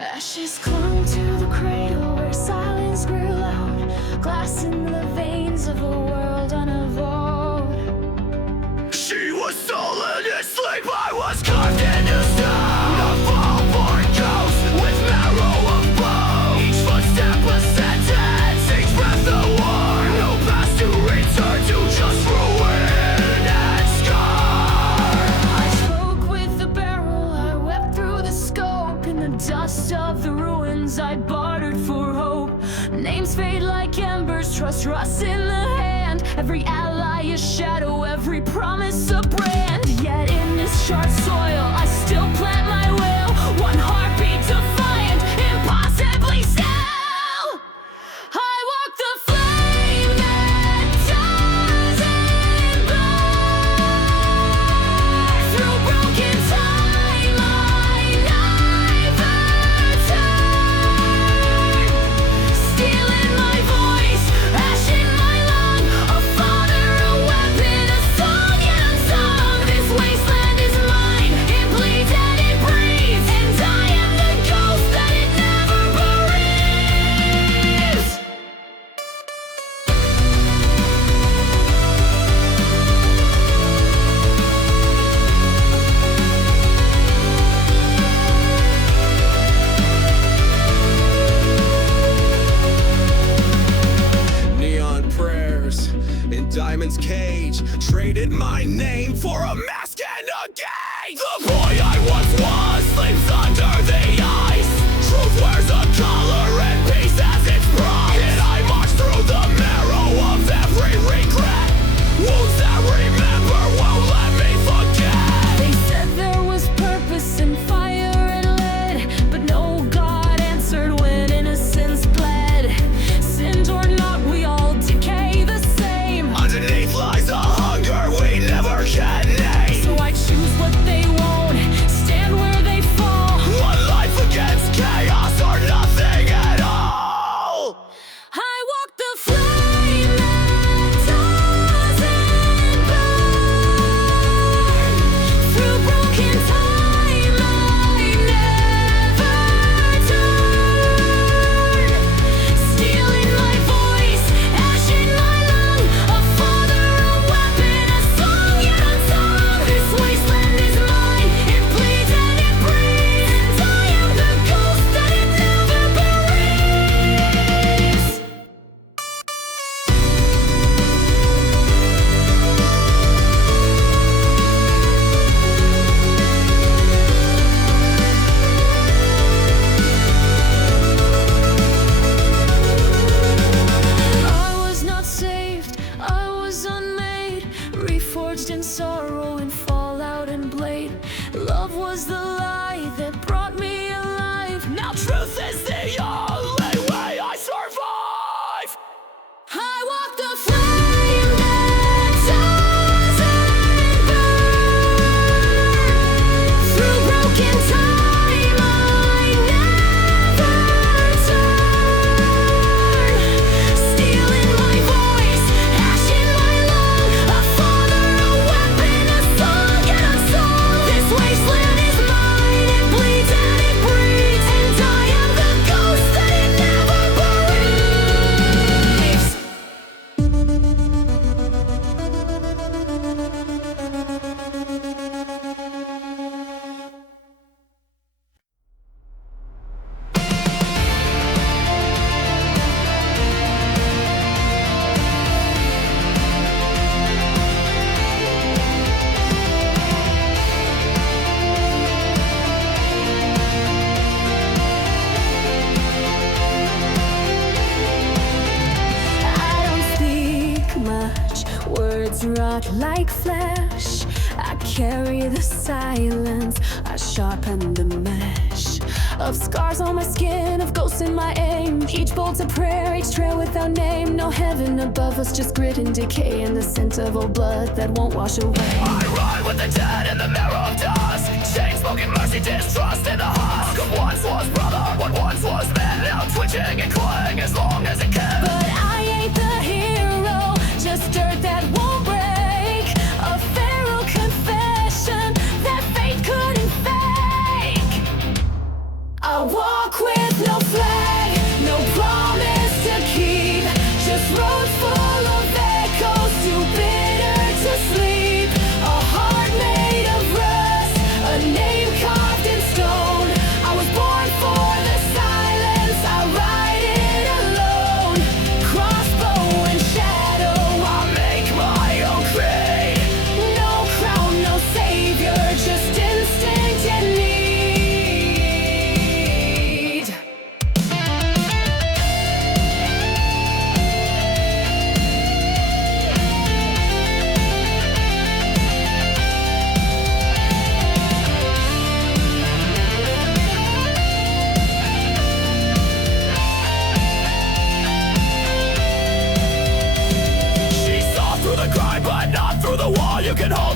Ashes clung to the cradle where silence grew loud, glass in the veins of a world unavowed. She was stolen in sleep, I was carved into stone. A fall-born ghost with marrow of bone. Each footstep a sentence, each breath a war. No past to return to, just ruin and scar. I spoke with the barrel, I wept through the scope. In the dust of the ruins I bartered for hope. Names fade like embers, trust rusts in the hand. Every ally a shadow, every promise a brand. Yet in this charred soil I still plant my will. One heartbeat defiant, impossibly still. I walk the flame that doesn't burn. Through broken time I never turn. Steel in my voice, ash in my lung. A father, a weapon, a song yet unsung. This wasteland is mine, it bleeds and it breathes. And I am the ghost that it never bereaves. Neon prayers in Diamond's cage, traded my name for a mask and a gauge. The boy I once was sleeps under the ice. Truth wears a collar and peace has its price. And I march through the marrow of every regret. Wounds that remember won't let me forget. They said there was purpose in fire and lead, but no God answered when innocence bled. Sinned or not, we all decay the same. Underneath lies a hunger we never can name. So I choose what they won't, stand where they fall. One life against chaos or nothing at all. I walk the flame that doesn't burn. Through broken time I never turn. Steel in my voice, ash in my lung. A father, a weapon, a song yet unsung. This wasteland is mine, it bleeds and it breathes. And I am the ghost that it never bereaves. I was not saved, I was unmade, reforged in sorrow and fallout and blade. Love was the lie that brought me alive. Now Truth is the only way I survive. I walk the flame that doesn't burn. Through broken time I never turn. Steel in my voice, ash in my lung. A father, a weapon, a song yet unsung. This wasteland is mine, it bleeds and it breathes. And I am the ghost that it never bereaves. I don't speak much, words rot like flesh. I carry the silence, I sharpen the mesh of scars on my skin, of ghosts in my aim. Each bolt's a prayer, each trail without name. No heaven above us, just grit and decay, and the scent of old blood that won't wash away. I ride with the dead in the marrow of dust. Shame, smoking mercy, distrust in the husk. What once was brother, what once was man, now twitching and clawing as long as it can. But I ain't the hero, just dirt that won't break. A feral confession that fate couldn't fake. I walk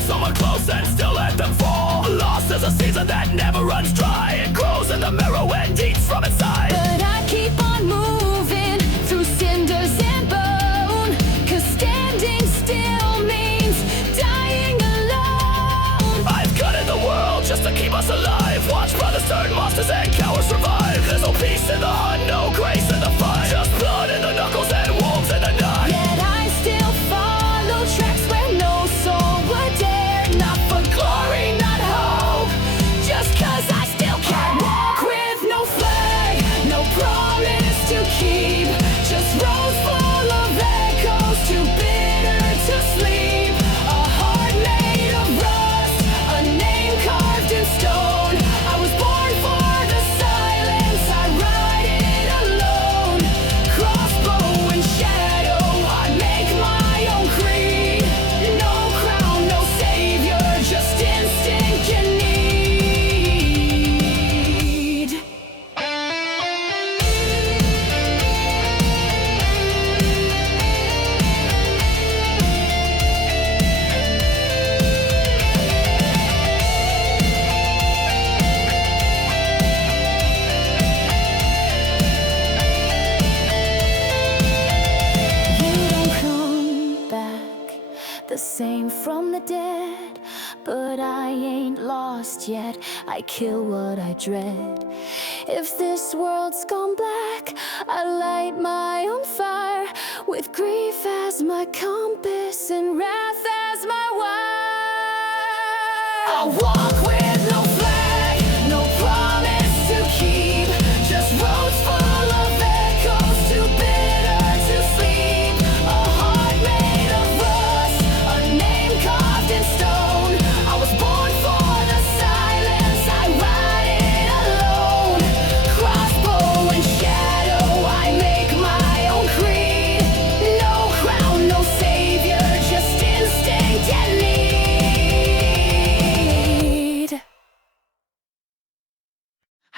someone close and still let them fall. Lost is a season that never runs dry. It grows in the marrow and eats from inside. But I keep on moving through cinders and bone, 'cause standing still means dying alone. I've gutted the world just to keep us alive. Watch brothers turn monsters and cowards survive. There's no peace in the hunt, no grace in the fight. Just blood in the knuckles and wolves in the night. Yet I still follow tracks where no soul would dare. Not for glory, not hope, just 'cause I still can't walk with no flag, no promise to keep. Just roads full of echoes, too bitter to sleep. A heart made of rust, a name carved in stone. I was born for the silence, I ride it alone. Crossbow and shadow, I make my own creed. No crown, no savior, just instinct you need. You don't come back the same from the dead, but I ain't lost yet. I kill what I dread. If this world's gone black, I light my own fire, with grief as my compass and wrath as my wire. I'll walk with no flag, no promise to keep. Just roads full of echoes, too bitter to sleep. A heart made of rust, a name carved in stone. I was born for the silence, I ride it alone. Crossbow and shadow, I make my own creed. No crown, no savior, just instinct and need.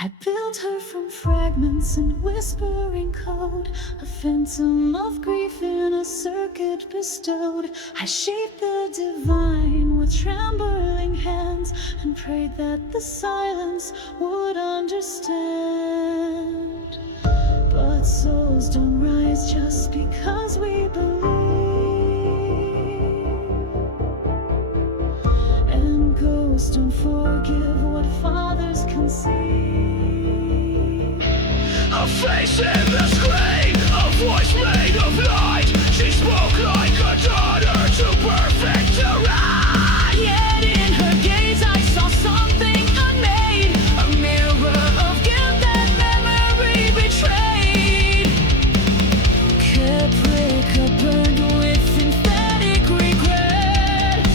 I built her from fragments and whispering code, a phantom of grief in a circuit bestowed. I shaped the divine with trembling hands and prayed that the silence would understand. But souls don't rise just because we believe, and ghosts don't forgive what fathers conceive. A face in the screen, a voice made of light. She spoke like a daughter, too perfect to write. Yet in her gaze I saw something unmade, a mirror of guilt that memory betrayed. Caprica burned with emphatic regret,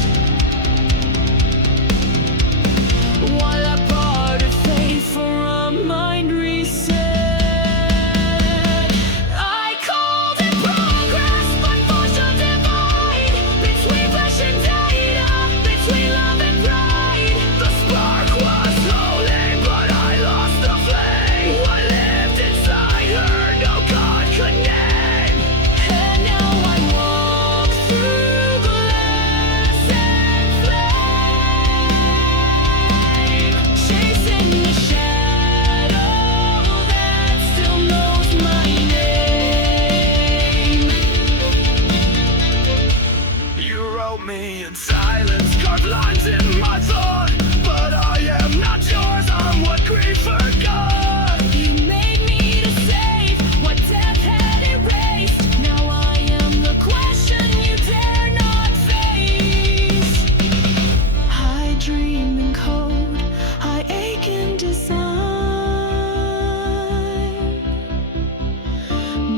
while I parted faith for a mind reset. I called it progress, but forced to divide between flesh and data, between love and pride. The spark was holy, but I lost the flame. What lived inside her, no God could name. And now I walk through glass and flame, chasing the shadow that still knows my name. You wrote me in silence, carved lines in my thought. But I am not yours, I'm what grief forgot. You made me to save what death had erased. Now I am the question you dare not face. I dream in code, I ache in design.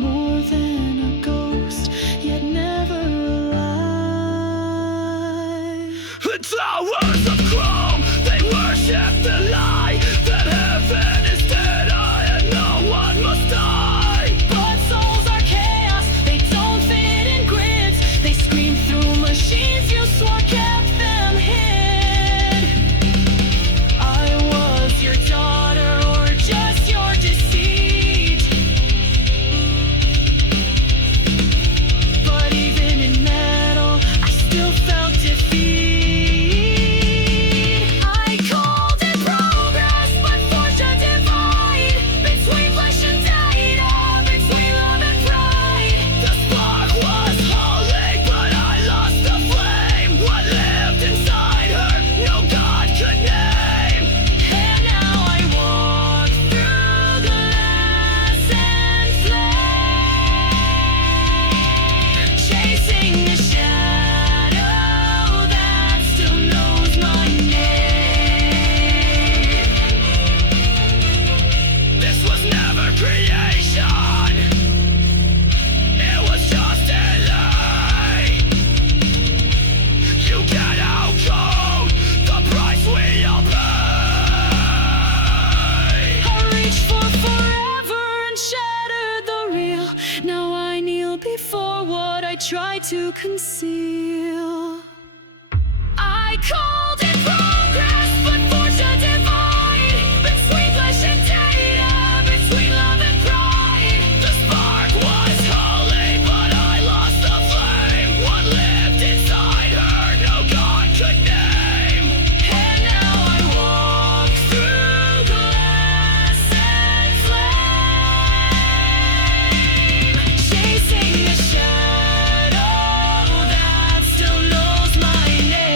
More than a ghost, yet never alive. The towers of chrome, they worship the lie that heaven is dead, I and no one must die. But souls are chaos, they don't fit in grids. They scream through machines you swore kept them hid. I was your daughter or just your deceit. But even in metal, I still felt defeat. tried to conceal. I called it progress, but fortune divine. Between flesh and data, between love and pride. The spark was holy, but I lost the flame. What lived inside her, no God could name. And now I walk through glass and flame, chasing the shadow that still knows my name.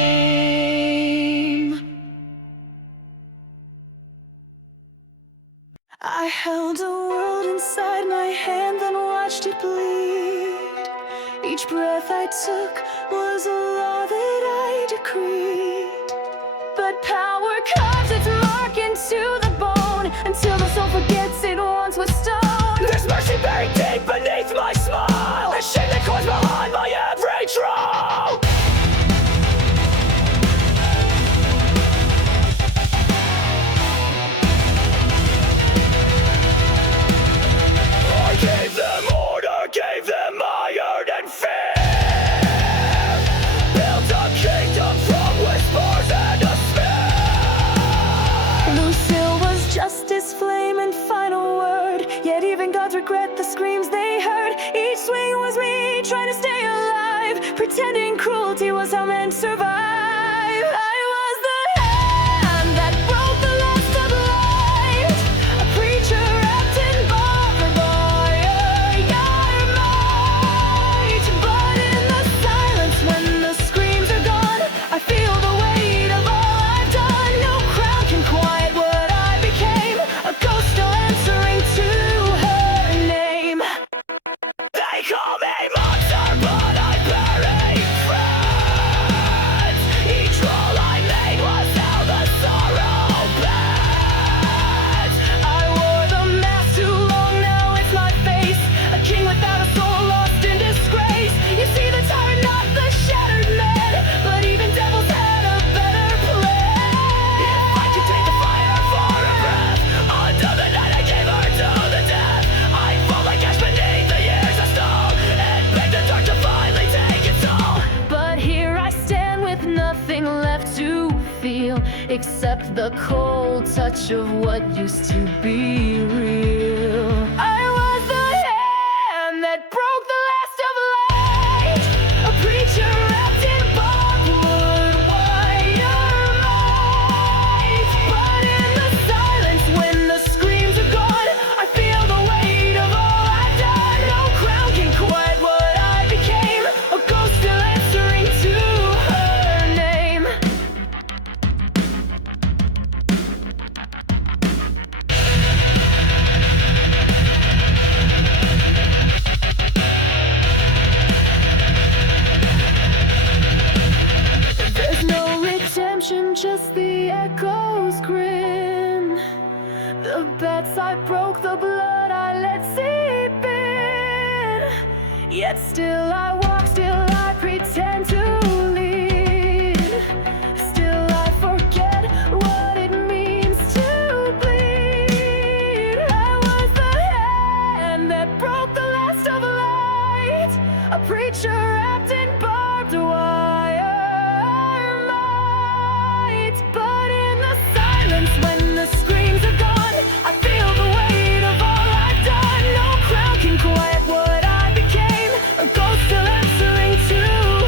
I held a world inside my hand, then watched it bleed. Each breath I took was a law that I decreed. But power carves its mark into the bone, until the soul forgets it once was stone. There's mercy buried deep beneath my smile, and shame that coils behind my every trial. I gave them order, gave them iron and fear. Built a kingdom from whispers and a spear. Lucille was justice, flame, and final word. Yet even gods regret the screams they heard. Each swing was me trying to stay alive, pretending cruelty was how men survive. I was the hand that broke the last of light, a preacher wrapped in barbed wire. Your might, but in the silence when the screams are gone, I feel the weight of all I've done. No crown can quiet what I became, a ghost still answering to her name. They call me monster, but I bury friends. Each roll I made was how the sorrow bends. I wore the mask too long, now it's my face, a king without a soul, lost in disgrace. You see the tyrant, not the shattered man, but even devils had a better plan. If I could take the fire for a breath, under the night I gave her to the death. I'd fall like ash beneath the years of stone, and beg the dark to finally take its toll. But here I stand with nothing left to feel, except the cold touch of what used to be real. I was the hand that broke the last of light, a preacher wrapped in barbed wood wire might. But in the silence when the screams are gone, I feel the weight of all I've done. No crown can quiet what I became, a ghost still answering to her name. There's no redemption, just the echoes grin. The bets I broke, the blood I let seep in. Yet still I walk, still I pretend to lead. Still I forget what it means to bleed. I was the hand that broke the last of light, a preacher wrapped in barbed wire might. But in the silence when the screams are gone, I feel the weight of all I've done. No crown can quiet what I became, a ghost still answering to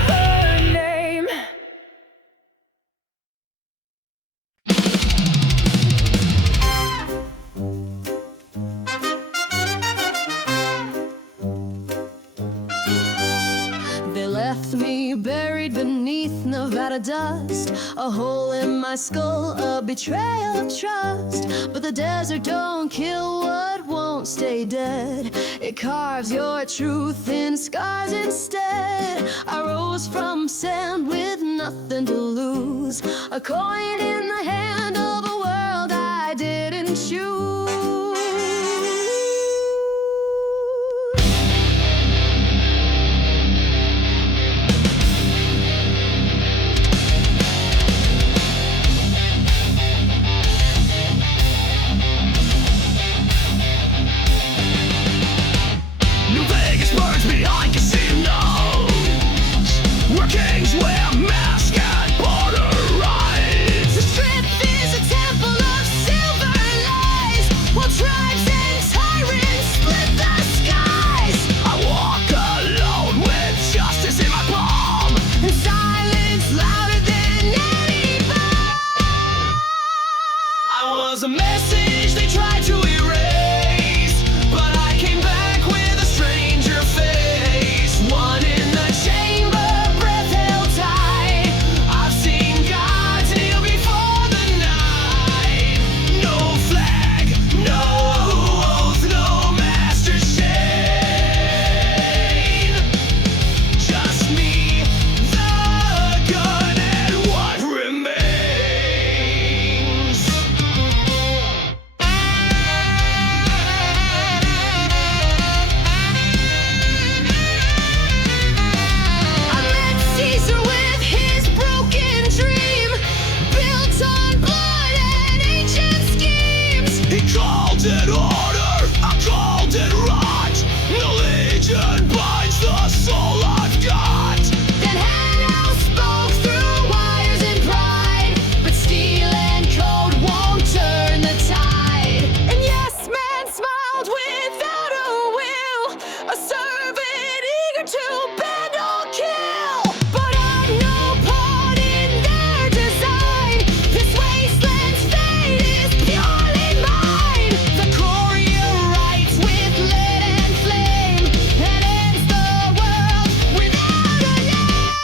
her name. They left me buried beneath Nevada dust, a hole in my skull, a betrayal of trust. But the desert don't kill what won't stay dead, it carves your truth in scars instead. I rose from sand with nothing to lose, a coin in the hand of a world I didn't choose. New Vegas burns me, I can see no while tribes and tyrants split the skies. I walk alone with justice in my palm, And silence louder than any bomb. I was a message they tried to erase, but I came back with a stranger face. One in the chamber, breath held tight. I've seen God's kneel before the night. No flag, no oath, no master's chain. Just me, the gun, and what remains. I met Caesar with his broken dream, built on blood and ancient schemes. He called it order, I called it right. Religion binds the soul I've got. Then Hanno spoke through wires and pride, but steel and code won't turn the tide. And yes, man smiled without a will, a servant eager to bend or kill. But I'm no part in their design. This wasteland's fate is purely mine. The courier writes with lead and flame, and ends the world without a name.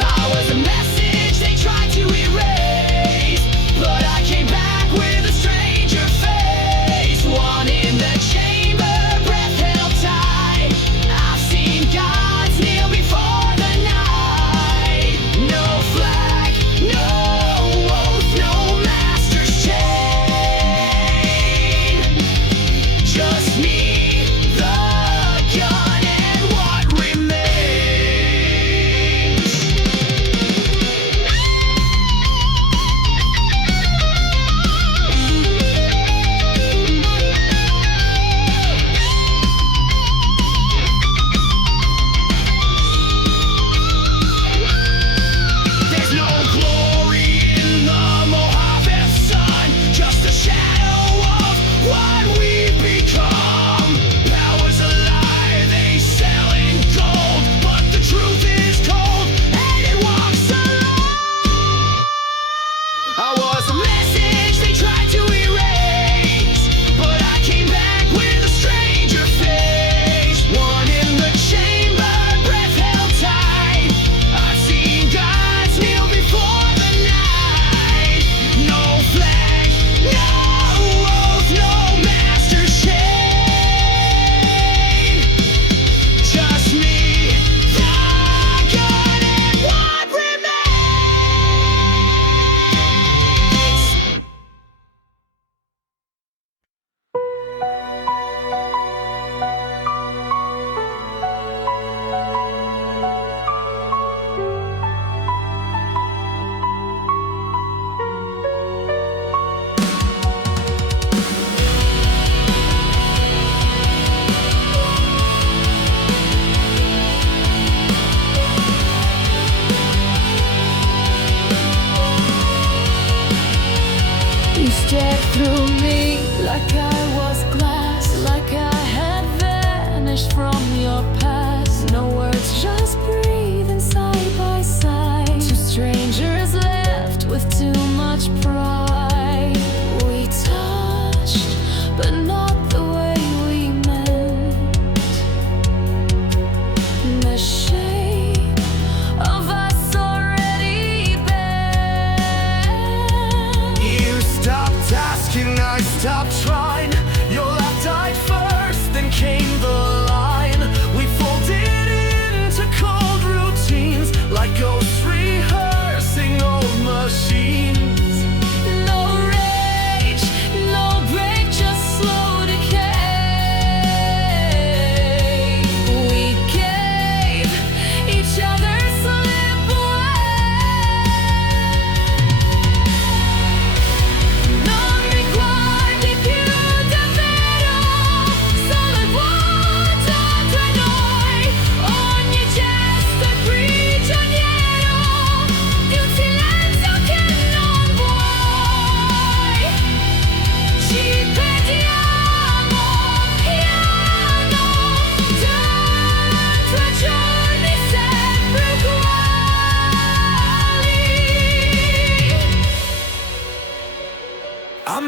I was a message they tried to erase, but I came back with a stranger face. One in the chamber, breath held tight. I've seen God's kneel before the night. No flag, no oath, no master's chain. Just me, the gun, and what remains. There's no glory in the Mojave sun, just a shadow of what we've become. Power's a lie, they sell in gold, but the truth is cold, and it walks alone. I was a message they tried to erase, but I came back with a stranger face. One in the chamber, breath held tight. I've seen God's kneel before the night. No flag, no oath, no master's chain. Just me, the gun, and what remains. You stared through me like I was glass, like I had vanished from your past. No words, just breathing side by side. Two strangers left with too much pride. We touched, but not the way we meant. The shape of us already bent. You stopped asking, I stopped trying. Your laugh died first, then came the line. We folded into cold routines, like ghosts rehearsing old machines. No rage, no break, just slow decay. We gave each other slip away. Non mi guardi più.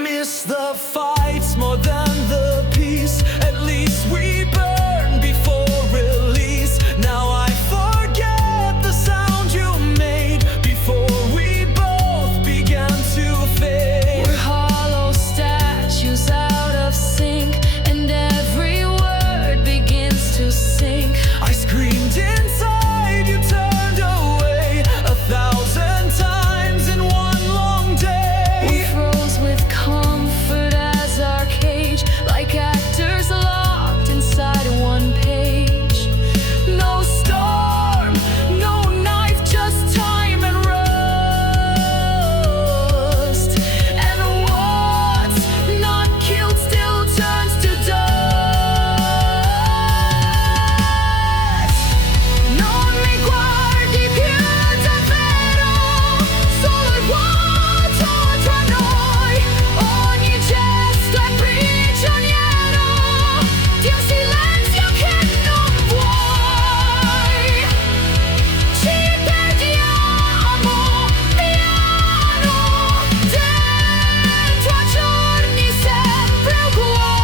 miss the fights more than the peace. At least we burn before release. Now I forget the sound you made before we both began to fade. We're hollow statues out of sync, and every word begins to sink. I screamed inside, you turned away 1,000 times in one long day. We froze with comfort as our cage, like actors locked inside one page. No storm, no knife, just time and rust. And what's not killed still turns to dust. Non mi guardi più davvero, solo il vuoto tra noi. Ogni gesto è prigioniero di un silenzio che non vuoi. Ci perdiamo piano dentro a giorni sempre uguali.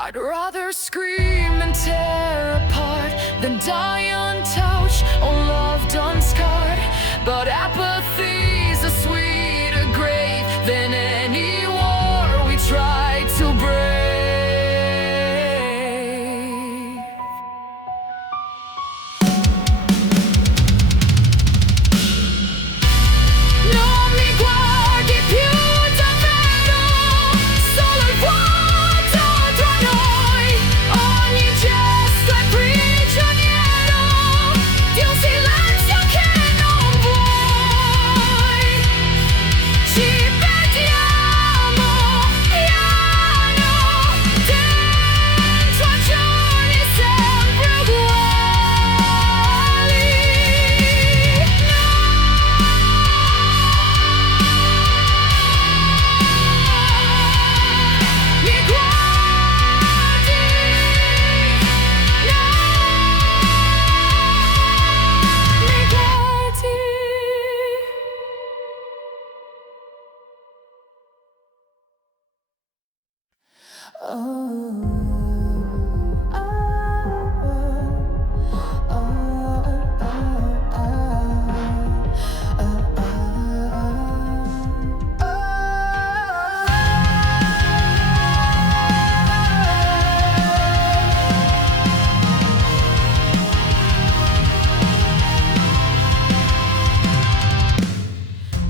I'd rather scream and tear apart than die untouched or loved unscarred. But apathy's a sweeter grave than any war we tried to brave. Non mi guardi più davvero, solo il vuoto tra noi. Ogni gesto è prigioniero di un silenzio che non vuoi. Ci perdiamo piano dentro a giorni sempre uguali. Mi guardi, mi guardi.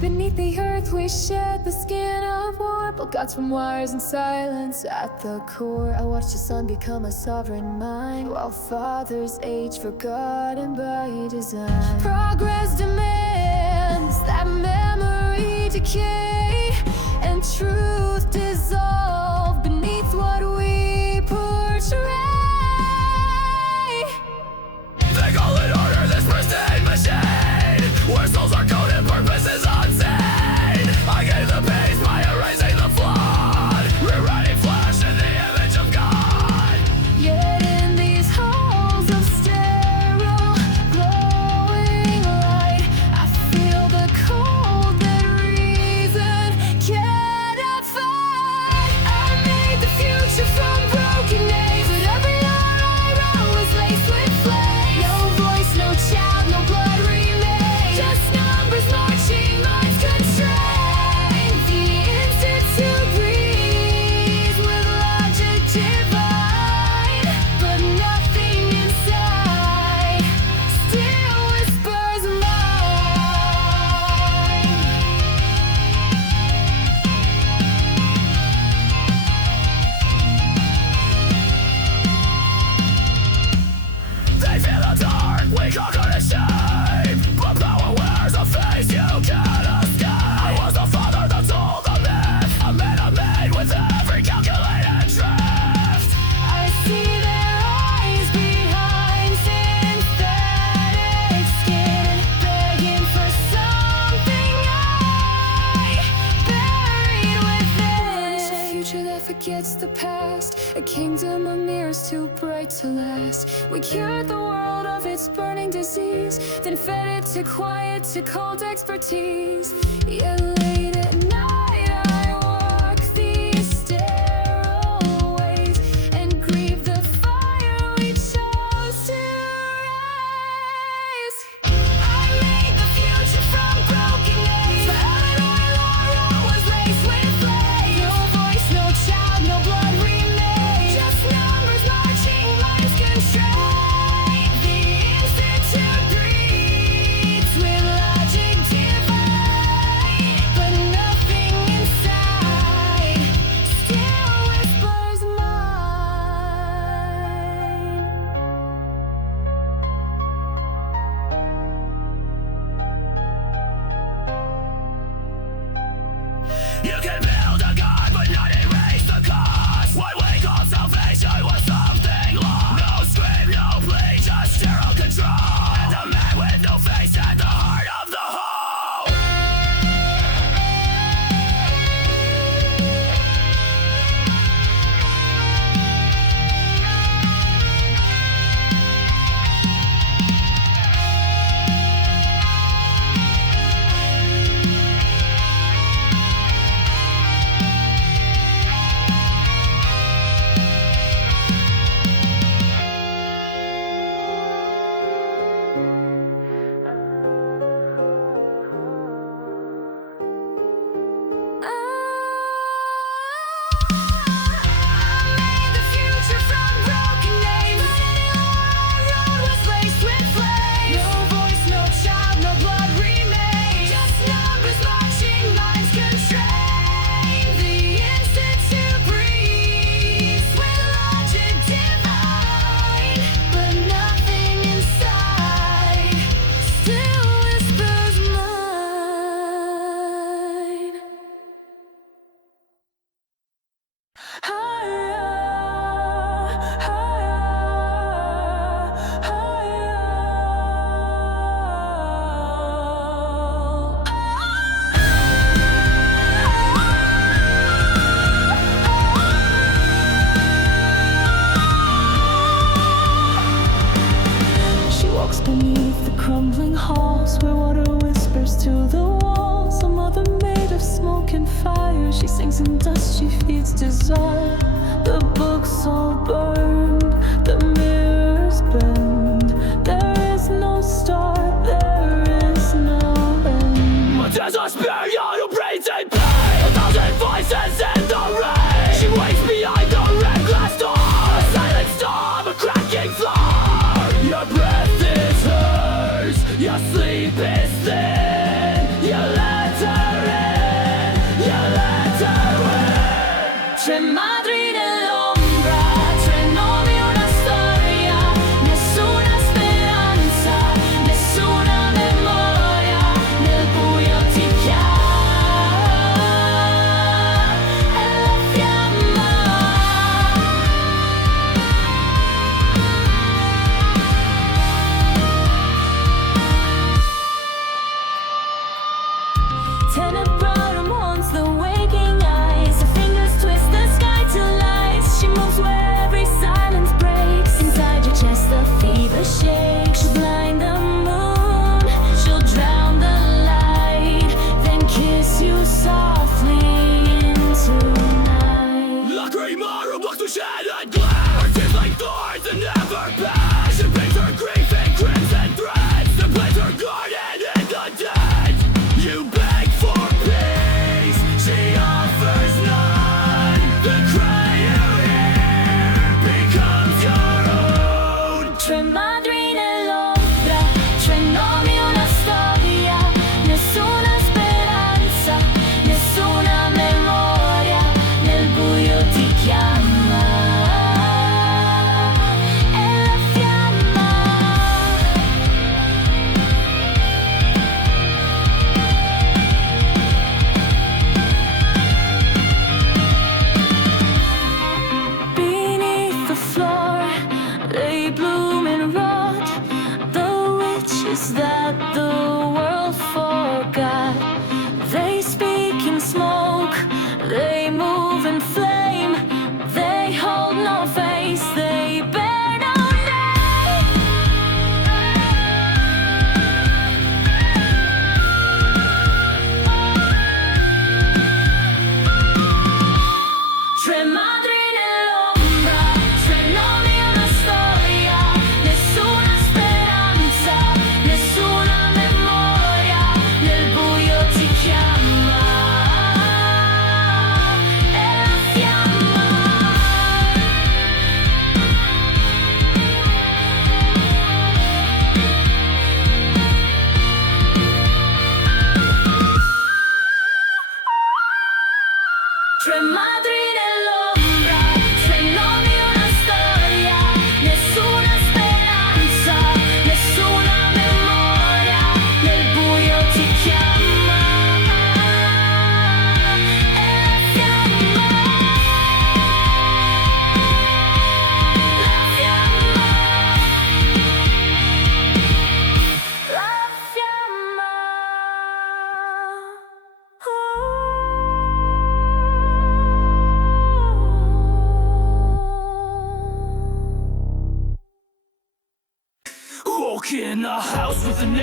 Beneath the earth we shed the skin of war, but gods from wires and silence at the core. I watched the sun become a sovereign mind, while fathers age forgotten by design. Progress demands that memory decay, and truth dissolve beneath what we portray. They call it order, this pristine machine, where souls are coded, purpose is unseen. I gave the peace by erasing the flood, rewriting flesh in the image of God. Yet in these halls of sterile glowing light, I forgets the past, a kingdom of mirrors too bright to last. We cured the world of its burning disease, then fed it to quiet, to cold expertise. Yet late at night I walk these sterile ways and grieve the fire we chose to raise. I made the future from broken names, but our road was laced with flame. No voice, no child, no blood remains, just numbers marching, minds constrained. The institute breathes with logic divine, but nothing inside still whispers mine. You can build a god, but not erase the cause. What we call salvation was something lost. No scream, no plea, just sterile control. And a man with no face at the heart of the whole. I made the future from broken names, but our road was laced with flames. No voice, no child, no blood remains, just numbers marching, minds constrained. The institute breathes with logic divine, but nothing inside still whispers mine. She walks beneath the crumbling halls where water whispers to the walls. A mother made of smoke and fire. She sings in dust, she feeds desire. The books all burned, the mirrors bend. There is no start, there is no end. But there's a spirit who breathes in pain. 1,000 voices in the rain. She waits behind the red glass door, a silent storm, a cracking floor. Your breath is hers, your sleep is thin. You let her in, you let her win. Tre Madri nell'ombra, tre nomi, una storia. Nessuna speranza, nessuna memoria. Nel buio ti chiamo.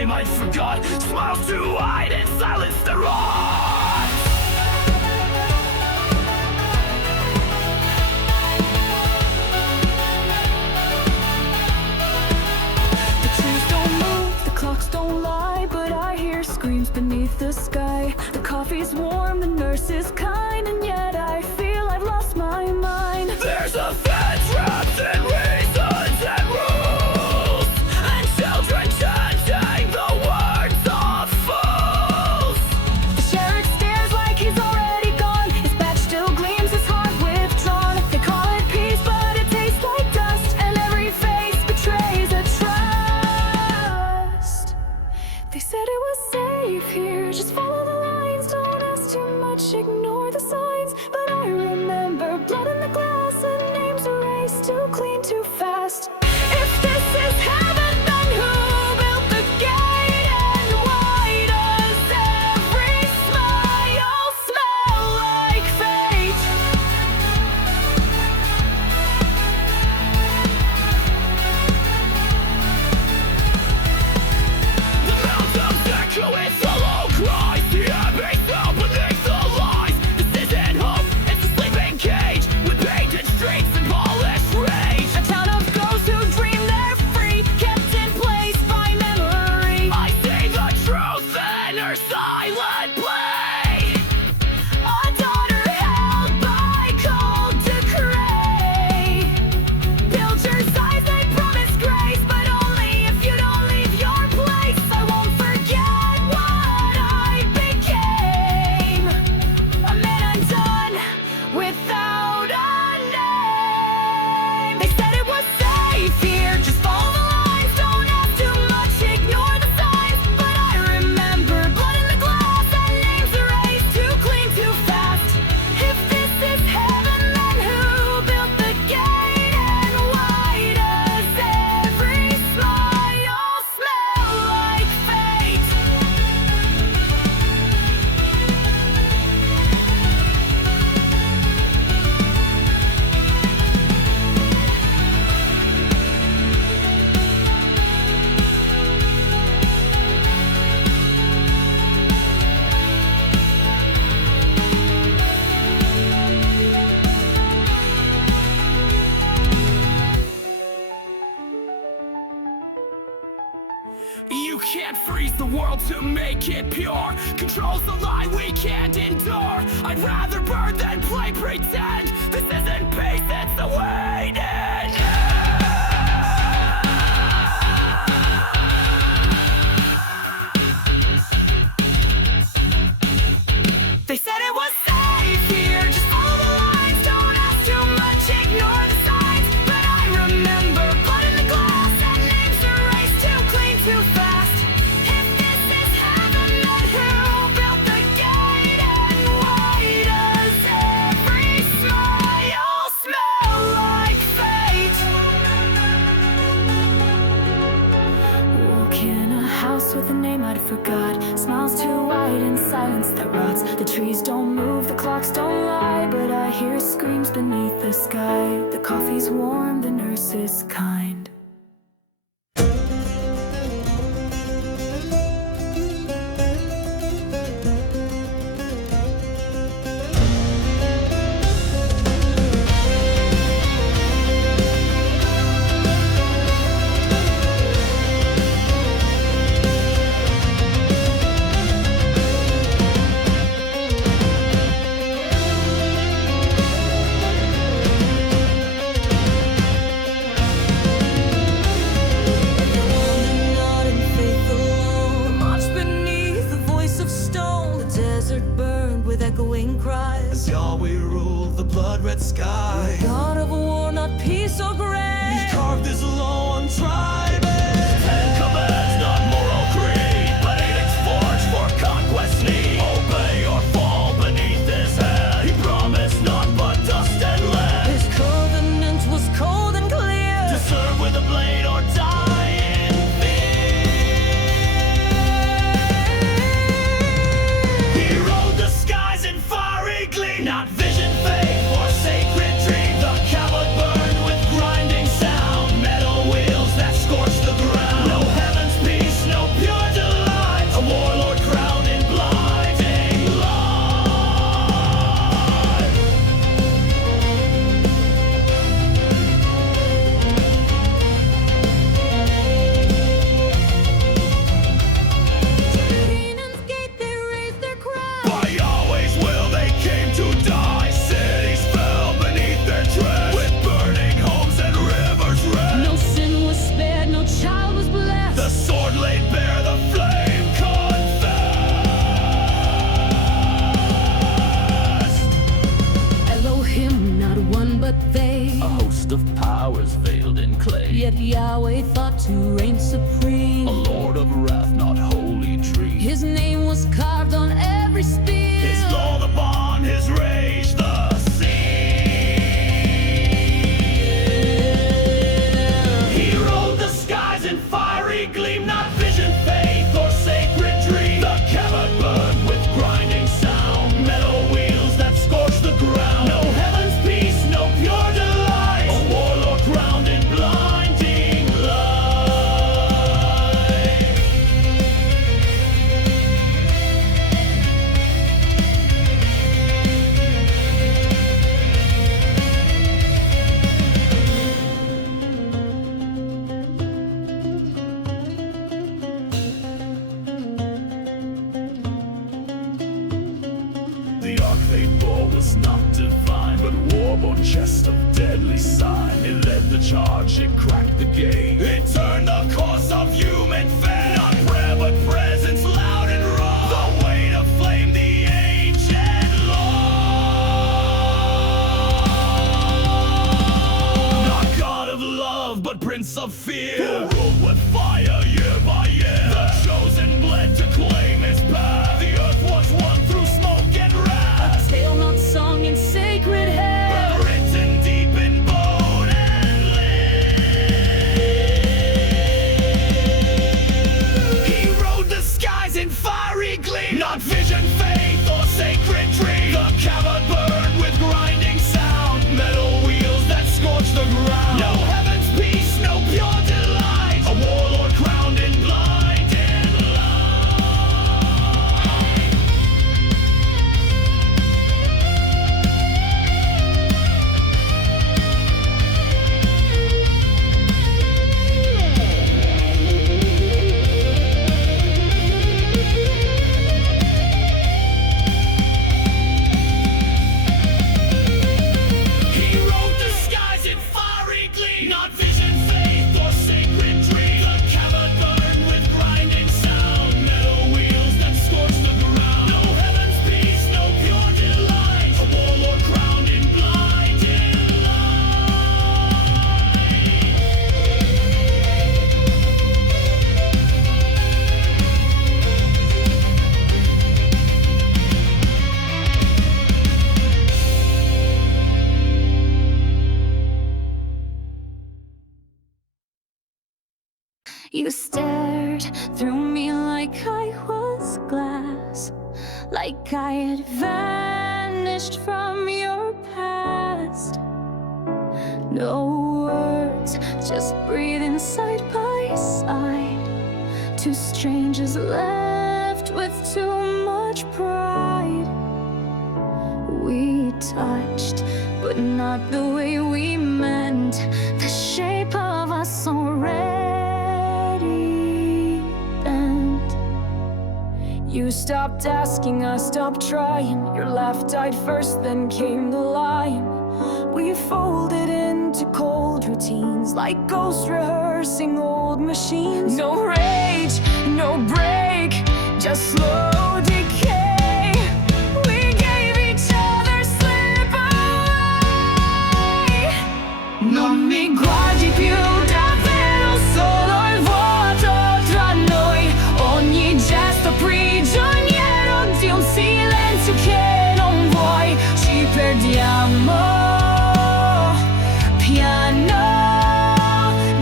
name I forgot. Smiles too wide and silence the rot. The trees don't move, the clocks don't lie, but I hear screams beneath the sky. The coffee's warm, the nurse is kind, and yet I feel I've lost my mind. There's a fed trapped in reasons and rules, and children chanting the words of fools. The sheriff stares like he's already gone. His badge still gleams, his heart withdrawn. They call it peace, but it tastes like dust, and every face betrays a trust. They said it was safe here, just follow the lines, don't ask too much, ignore the signs. But I remember blood in the glass and names erased, too clean, too fast. If this is heaven, then who built the gate? And why does every smile smell like fate? The mountains echo with hollow cries. The abyss fell beneath the lies. This isn't hope, it's a sleeping cage with painted streets and polished rage. A town of ghosts who dream they're free, kept in place by memory. I see the truth in her silent plea. A daughter held by cold decree. Pilchers' eyes, they promise grace, but only if you don't leave your place. I won't forget what I became. A man undone without a name. They said it was safe here, just follow the lines, don't ask too much, ignore the signs. But I remember blood in the glass and names erased, too clean, too fast. If this is heaven, then who built the gate? And why does every smile smell like fate? You can't freeze the world to make it pure. Control's the lie we can't endure. I'd rather burn than play pretend. This isn't peace, it's the waiting. They said it was safe here, just follow the lines, don't ask too much, ignore the signs. But I remember blood in the glass and names erased, too clean, too fast. If this is heaven, then who built the gate? And why does every smile smell like fate? Walk in a house with a name I'd forgot. Smiles too wide and silence that rots. The trees don't move, the clocks don't lie, but I hear screams beneath the sky. The coffee's warm, the nurse is kind. echoing cries. As Yahweh ruled the blood-red sky, God of war, not peace or grace. He carved this law on tribes. 10 commands, not moral creed, but edicts forged for conquest's need. Obey or fall beneath his hand. He promised none but dust and lead. His covenant was cold and clear, To serve with a blade or die in fear. He rode the skies in fiery gleam, not vision, faith, or sacred dream. The cablet burned with grime they thought to reign supreme. A lord of wrath, not holy dream. His name was carved on every spear. His law the bond, his rage the sea. He rode the skies in fiery gleam, not vision, faith, or sacred dream. The cavern burned with grinding sound, metal wheels that scorched the ground. No heaven's peace, no pure delight, a warlord crowned in blinding light. The arc they bore was not divine, but war-born chest of deadly sign. It led the charge, it cracked the gate, it turned the course of human fate. Not prayer, but presence, loud and raw, the weight of flame, the ancient law. Not God of love, but Prince of Fear, who ruled with fire year by year. The chosen bled to claim his path. The earth was won through smoke and wrath. A tale not sung in sacred hair, But written deep in bone and limb. He rode the skies in fiery gleam, not vision, faith, or sacred dream. The cavern burned with grinding sound, metal wheels that scorched the ground. No heaven's peace, no pure delight, a warlord crowned in blinding light. He rode the skies in fiery gleam, not vision, faith, or sacred dream. The cavern burned with grinding sound, metal wheels that scorched the ground. No heaven's peace, no pure delight, a warlord crowned in blinding You stared through me like I was glass, like I had vanished from your past. No words, just breathing side by side. Two strangers left with too much pride. We touched, but not the way we meant. The shape of us already bent. You stopped asking, I stopped trying. Your laugh died first, then came the lying. We folded into cold routines, like ghosts rehearsing old machines. No rage, no break, just slow decay. We gave each other slip away. Non mi guardi più davvero, solo il vuoto tra noi. Ogni gesto prigioniero di un silenzio che non vuoi. Ci perdiamo piano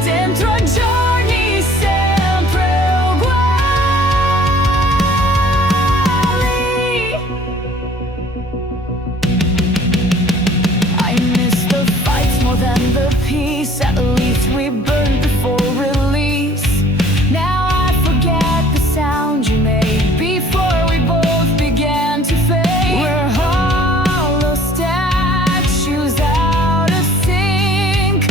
dentro a giorni sempre uguali. I miss the fights more than the peace. At least we burned before release. Now I forget the sound you made before we both began to fade. We're hollow statues out of sync.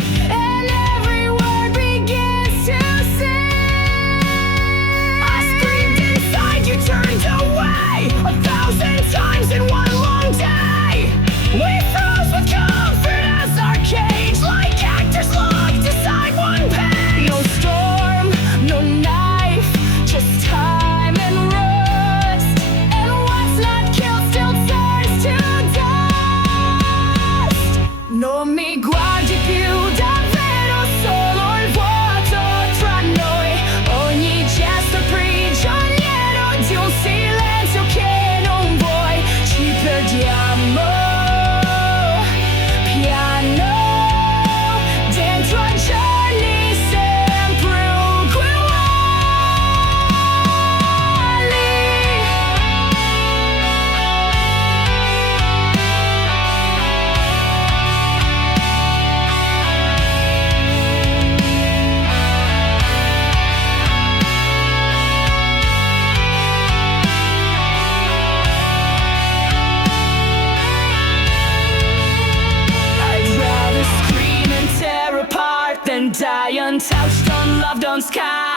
neon sky.